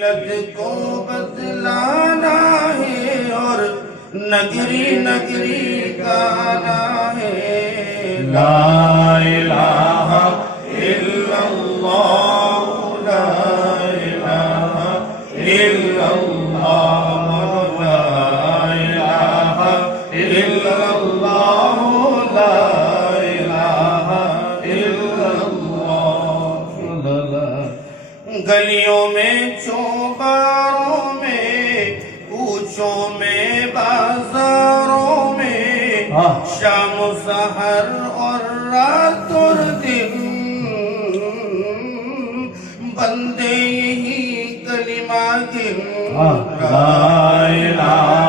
ملت کو بدلانا ہے اور نگری نگری گانا ہے لا الہ الا اللہ لا الہ الا اللہ لا الہ الا اللہ لا الہ الا اللہ گلیوں میں چوباروں میں کوچوں میں بازاروں میں شام و سحر اور رات اور دن بندے یہی کلمہ گن لا الہ